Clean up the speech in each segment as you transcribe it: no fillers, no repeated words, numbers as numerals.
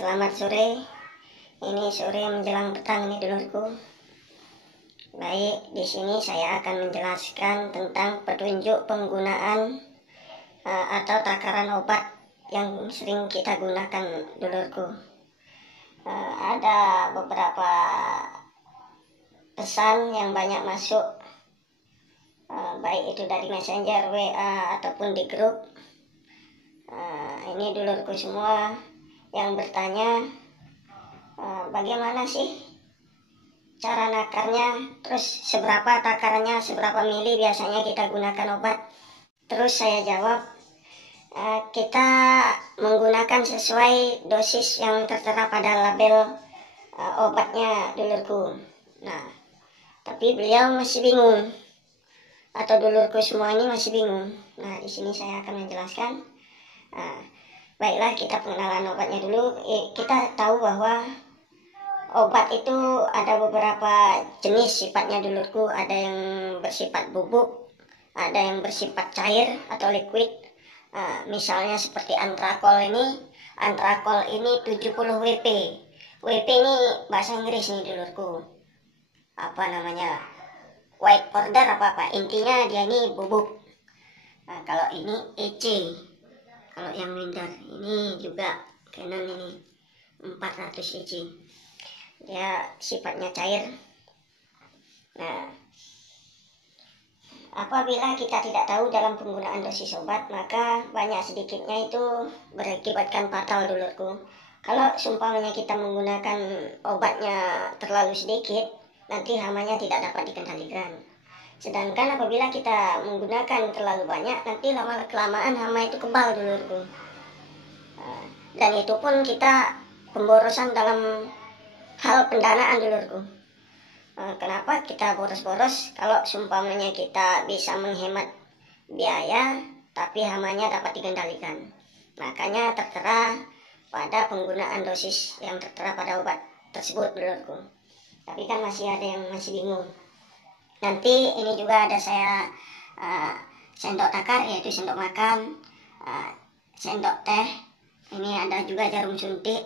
Selamat sore. Ini sore menjelang petang nih dulurku. Baik, di sini saya akan menjelaskan tentang petunjuk penggunaan atau takaran obat yang sering kita gunakan dulurku. Ada beberapa pesan yang banyak masuk, baik itu dari messenger, WA ataupun di grup. Ini dulurku semua yang bertanya, bagaimana sih cara nakarnya, terus seberapa takarannya, seberapa mili biasanya kita gunakan obat. Terus saya jawab, kita menggunakan sesuai dosis yang tertera pada label obatnya dulurku. Nah, tapi beliau masih bingung, atau dulurku semua ini masih bingung. Nah, di sini saya akan menjelaskan. Baiklah, kita pengenalan obatnya dulu. Kita tahu bahwa obat itu ada beberapa jenis sifatnya dulurku. Ada yang bersifat bubuk, ada yang bersifat cair atau liquid. Misalnya seperti antrakol ini 70 WP. WP ini bahasa Inggris nih dulurku. Apa namanya? White powder apa. Intinya dia ini bubuk. Nah, kalau ini EC. Kalau yang minder ini juga Canon ini 400 EC. Dia sifatnya cair. Nah, apabila kita tidak tahu dalam penggunaan dosis obat, maka banyak sedikitnya itu berakibatkan fatal dulurku. Kalau seumpamanya kita menggunakan obatnya terlalu sedikit, nanti hamanya tidak dapat dikendalikan. Sedangkan apabila kita menggunakan terlalu banyak, nanti lama-kelamaan hama itu kebal dulurku. Dan itu pun kita pemborosan dalam hal pendanaan dulurku. Kenapa kita boros-boros kalau seumpamanya kita bisa menghemat biaya, tapi hamanya dapat dikendalikan. Makanya tertera pada penggunaan dosis yang tertera pada obat tersebut dulurku. Tapi kan masih ada yang masih bingung. Nanti ini juga ada saya sendok takar, yaitu sendok makan, sendok teh. Ini ada juga jarum suntik.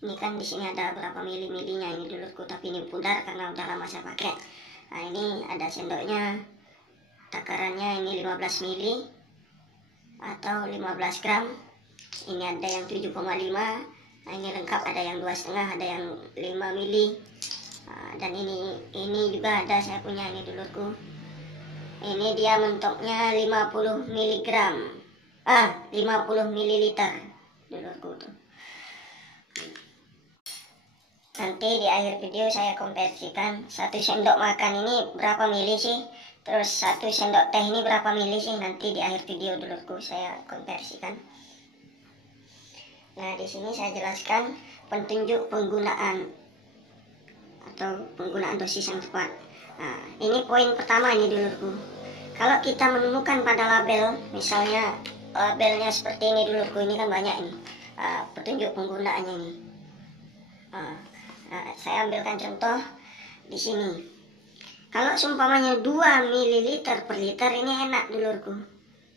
Ini kan di sini ada berapa mili-milinya ini dulurku, tapi ini pudar karena udah lama saya pakai. Nah, ini ada sendoknya, takarannya ini 15 mili atau 15 gram. Ini ada yang 7,5. Nah, ini lengkap, ada yang 2,5, ada yang 5 mili. Dan ini juga ada saya punya ini dulurku. Ini dia mentoknya 50 mg. 50 mililiter dulurku tuh. Nanti di akhir video saya konversikan satu sendok makan ini berapa mili sih, terus satu sendok teh ini berapa mili sih. Nanti di akhir video dulurku saya konversikan. Nah, di sini saya jelaskan petunjuk penggunaan atau penggunaan dosis yang tepat. Nah, ini poin pertama ini dulurku. Kalau kita menemukan pada label, misalnya labelnya seperti ini dulurku, ini kan banyak ini petunjuk penggunaannya ini. Saya ambilkan contoh di sini. Kalau seumpamanya 2 ml per liter, ini enak dulurku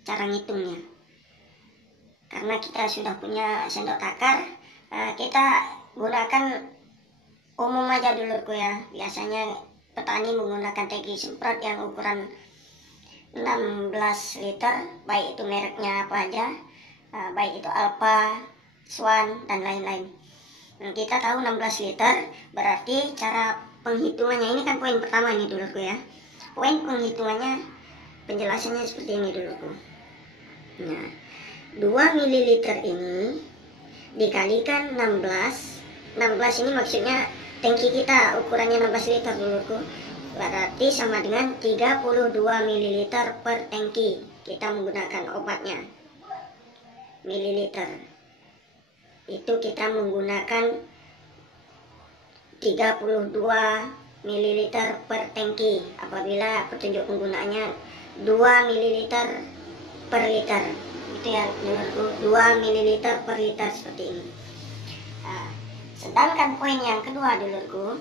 cara ngitungnya. Karena kita sudah punya sendok takar, kita gunakan umum aja dulurku ya. Biasanya petani menggunakan tangki semprot yang ukuran 16 liter, baik itu mereknya apa aja, baik itu Alpha, Swan, dan lain-lain. Kita tahu 16 liter, berarti cara penghitungannya ini kan poin pertama ini dulurku ya. Poin penghitungannya, penjelasannya seperti ini dulurku. Nah, 2 ml ini dikalikan 16 ini maksudnya tangki kita ukurannya 16 liter dulurku, berarti sama dengan 32 ml per tangki. Kita menggunakan obatnya mililiter, itu kita menggunakan 32 ml per tangki. Apabila petunjuk penggunaannya 2 ml per liter, itu ya dulurku, 2 ml per liter seperti ini. Sedangkan poin yang kedua dulurku,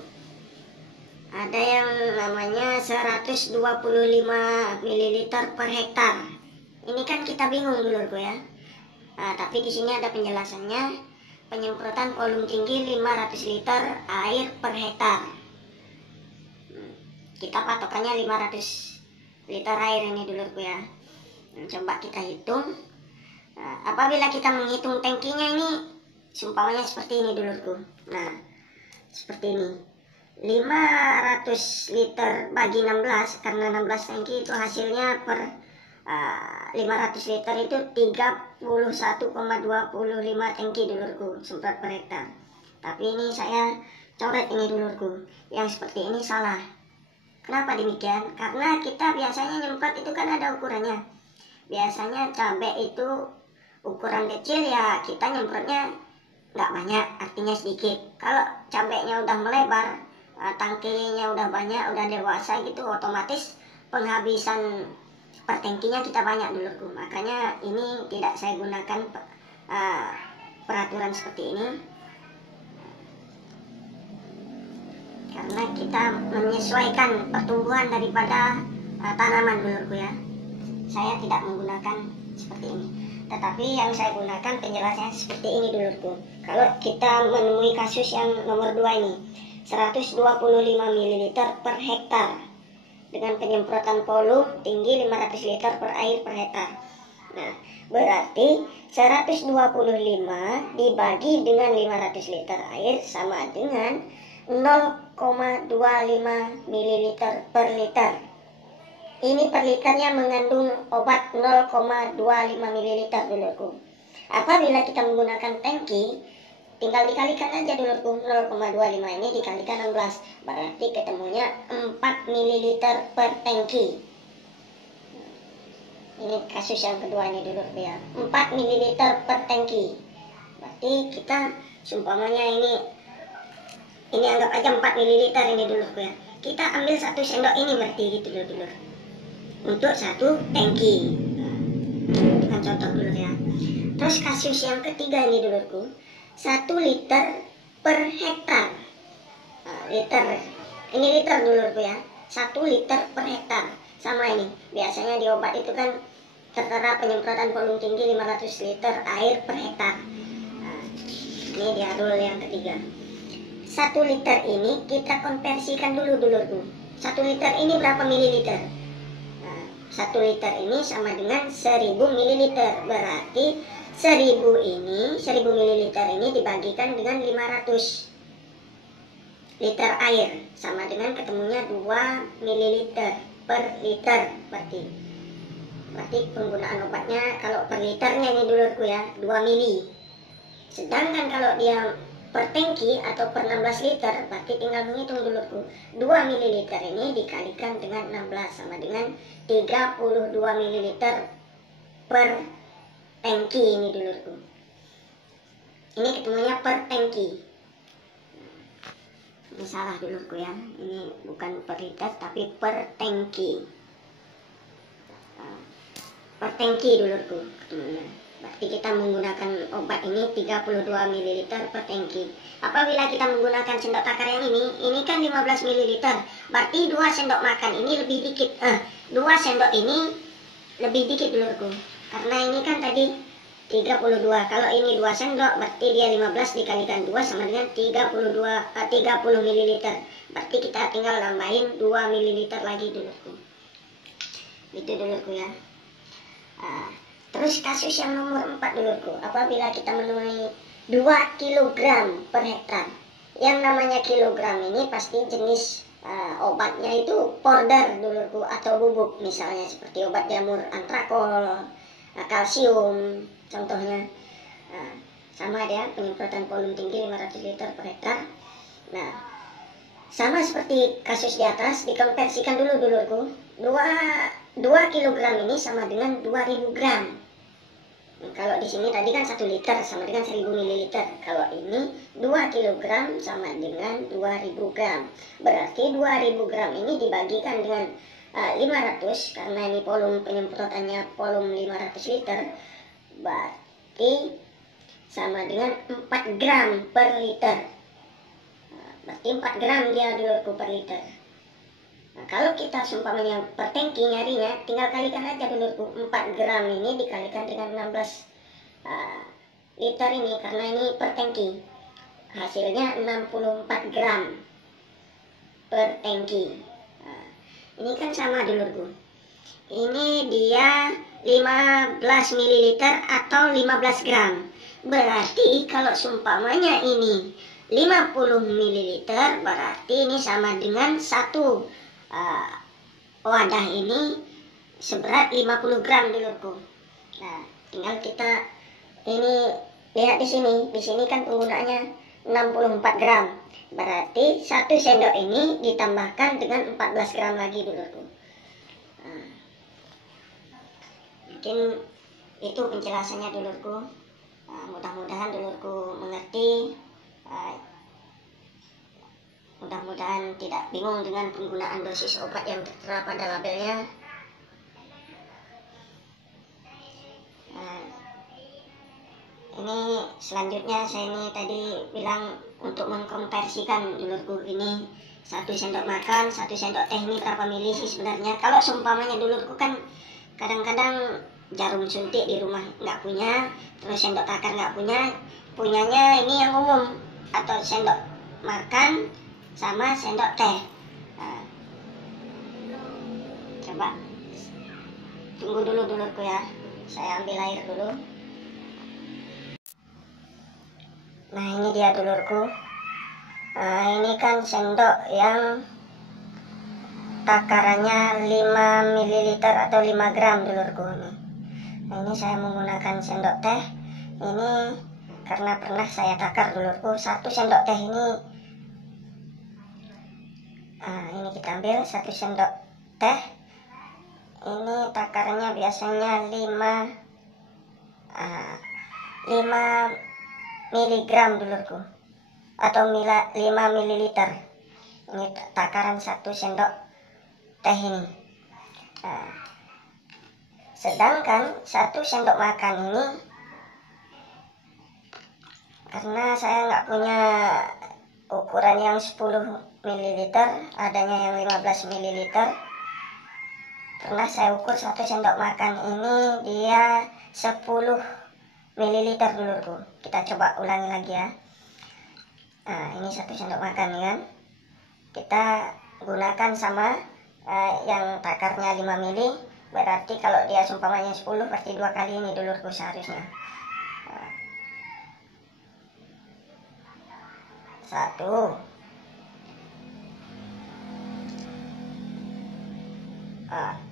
ada yang namanya 125 ml per hektar. Ini kan kita bingung dulurku ya. Tapi di sini ada penjelasannya. penyemprotan volume tinggi 500 liter air per hektar. Kita patokannya 500 liter air ini dulurku ya. Coba kita hitung. Apabila kita menghitung tangkinya ini, seumpamanya seperti ini dulurku. Nah, seperti ini. 500 liter bagi 16, karena 16 tangki itu hasilnya per 500 liter itu 31,25 tangki dulurku, semprot per hektar. Tapi ini saya coret ini dulurku, yang seperti ini salah. Kenapa demikian? Karena kita biasanya nyemprot itu kan ada ukurannya. Biasanya cabai itu ukuran kecil ya kita nyemprotnya nggak banyak, artinya sedikit. Kalau cabainya udah melebar, tangkinya udah banyak, udah dewasa gitu, otomatis penghabisan per tangkinya kita banyak dulurku. Makanya ini tidak saya gunakan peraturan seperti ini, karena kita menyesuaikan pertumbuhan daripada tanaman dulurku ya. Saya tidak menggunakan seperti ini, tetapi yang saya gunakan penjelasannya seperti ini dulurku. Kalau kita menemui kasus yang nomor 2 ini, 125 ml per hektar dengan penyemprotan volume tinggi 500 liter per air per hektar. Nah, berarti 125 dibagi dengan 500 liter air sama dengan 0,25 ml per liter. Ini per liternya mengandung obat 0,25 ml dulurku. Apabila kita menggunakan tangki, tinggal dikalikan aja dulurku. 0,25 ini dikalikan 16, berarti ketemunya 4 ml per tangki. Ini kasus yang kedua ini dulurku ya, 4 ml per tangki. Berarti kita seumpamanya ini anggap aja 4 ml ini dulurku ya. Kita ambil 1 sendok ini berarti gitu dulur, untuk 1 tangki. Nah, contoh dulu ya. Terus kasus yang ketiga ini dulurku, 1 liter per hektar. Ini liter dulurku ya, 1 liter per hektar. Sama ini, biasanya di obat itu kan tertera penyemprotan volume tinggi 500 liter air per hektar. Ini dia rule yang ketiga. 1 liter ini kita konversikan dulu dulurku. 1 liter ini berapa mililiter? 1 liter ini sama dengan 1000 ml. Berarti 1000 ml ini dibagikan dengan 500 liter air, sama dengan ketemunya 2 ml per liter. Berarti penggunaan obatnya kalau per liternya ini dulurku ya 2 mili. Sedangkan kalau dia per tangki atau per 16 liter, berarti tinggal menghitung dulurku. 2 ml ini dikalikan dengan 16 sama dengan 32 ml per tangki ini dulurku. Ini ketemunya per tangki. Ini salah dulurku ya, ini bukan per liter tapi per tangki. Per tangki dulurku ketemunya. Berarti kita menggunakan obat ini 32 ml per tangki. Apabila kita menggunakan sendok takar yang ini kan 15 ml. Berarti 2 sendok makan ini lebih dikit. 2 sendok ini lebih dikit dulurku. Karena ini kan tadi 32. Kalau ini 2 sendok berarti dia 15 dikalikan 2 sama dengan 30 ml. Berarti kita tinggal nambahin 2 ml lagi dulurku. Itu dulurku ya. Terus kasus yang nomor 4 dulurku, apabila kita menemui 2 kg per hektar. Yang namanya kilogram ini pasti jenis obatnya itu powder dulurku atau bubuk, misalnya seperti obat jamur antrakol, kalsium contohnya. Sama dia penyemprotan volume tinggi 500 liter per hektar. Nah, sama seperti kasus di atas, dikonversikan dulu dulurku. 2 kg ini sama dengan 2000 gram. Kalau di sini tadi kan 1 liter sama dengan 1000 ml. Kalau ini 2 kg sama dengan 2000 gram. Berarti 2000 gram ini dibagikan dengan 500, karena ini volume penyemprotannya volume 500 liter. Berarti sama dengan 4 gram per liter. Berarti 4 gram dia dulurku per liter. Nah, kalau kita seumpamanya per tangki nyarinya, tinggal kalikan aja dulurku. 4 gram ini dikalikan dengan 16 liter ini, karena ini per tangki. Hasilnya 64 gram per tangki. Nah, ini kan sama dulurku. Ini dia 15 ml atau 15 gram. Berarti kalau seumpamanya ini 50 ml, berarti ini sama dengan satu wadah ini seberat 50 gram dulurku. Nah, tinggal kita ini lihat di sini kan penggunaannya 64 gram. Berarti 1 sendok ini ditambahkan dengan 14 gram lagi dulurku. Nah, mungkin itu penjelasannya dulurku. Mudah-mudahan dulurku mengerti. Mudah-mudahan tidak bingung dengan penggunaan dosis obat yang tertera pada labelnya. Ini selanjutnya saya ini tadi bilang untuk mengkonversikan dulurku, ini 1 sendok makan, 1 sendok teh ini berapa mili sih sebenarnya. Kalau seumpamanya dulurku kan kadang-kadang jarum suntik di rumah nggak punya, terus sendok takar nggak punya, punyanya ini yang umum, atau sendok makan sama sendok teh. Nah, coba tunggu dulu dulurku ya, saya ambil air dulu. Nah, ini dia dulurku. Nah, ini kan sendok yang takarannya 5 ml atau 5 gram dulurku nih. Nah, ini saya menggunakan sendok teh. Ini karena pernah saya takar dulurku, 1 sendok teh ini. Nah, ini kita ambil 1 sendok teh. Ini takarannya biasanya 5 miligram dulurku, atau 5 ml. Ini takaran 1 sendok teh ini. Nah, sedangkan 1 sendok makan ini, karena saya nggak punya ukuran yang 10 ml, adanya yang 15 ml. Pernah saya ukur 1 sendok makan ini dia 10 ml dulurku. Kita coba ulangi lagi ya. Nah, ini 1 sendok makan kan. Kita gunakan sama yang takarnya 5 ml. Berarti kalau dia seumpamanya 10, berarti 2 kali ini dulurku seharusnya. 1,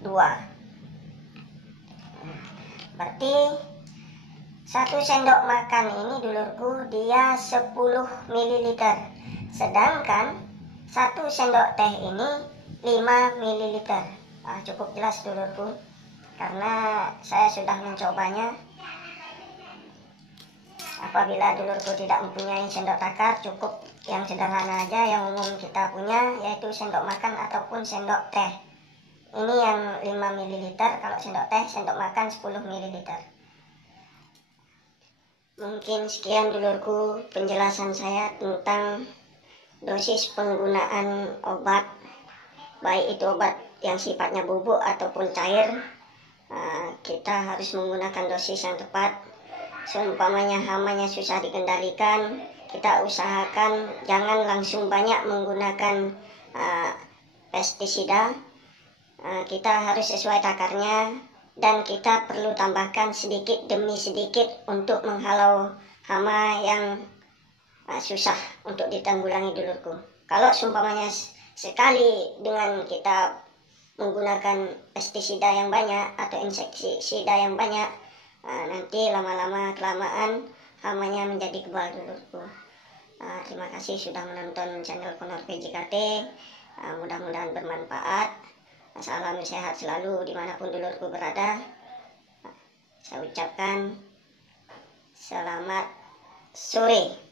2. Berarti 1 sendok makan ini dulurku dia 10 ml. Sedangkan 1 sendok teh ini 5 ml. Cukup jelas dulurku, karena saya sudah mencobanya. Apabila dulurku tidak mempunyai sendok takar, cukup yang sederhana aja yang umum kita punya, yaitu sendok makan ataupun sendok teh. Ini yang 5 ml, kalau sendok teh, sendok makan 10 ml. Mungkin sekian dulurku penjelasan saya tentang dosis penggunaan obat, baik itu obat yang sifatnya bubuk ataupun cair. Kita harus menggunakan dosis yang tepat. Seumpamanya hamanya susah dikendalikan, kita usahakan jangan langsung banyak menggunakan pestisida. Kita harus sesuai takarnya, dan kita perlu tambahkan sedikit demi sedikit untuk menghalau hama yang susah untuk ditanggulangi dulurku. Kalau seumpamanya sekali dengan kita menggunakan pestisida yang banyak atau insektisida yang banyak, nanti lama-lama kelamaan hamanya menjadi kebal dulurku. Terima kasih sudah menonton channel Konor PJKT. Mudah-mudahan bermanfaat. Salam sehat selalu dimanapun dulurku berada. Saya ucapkan selamat sore.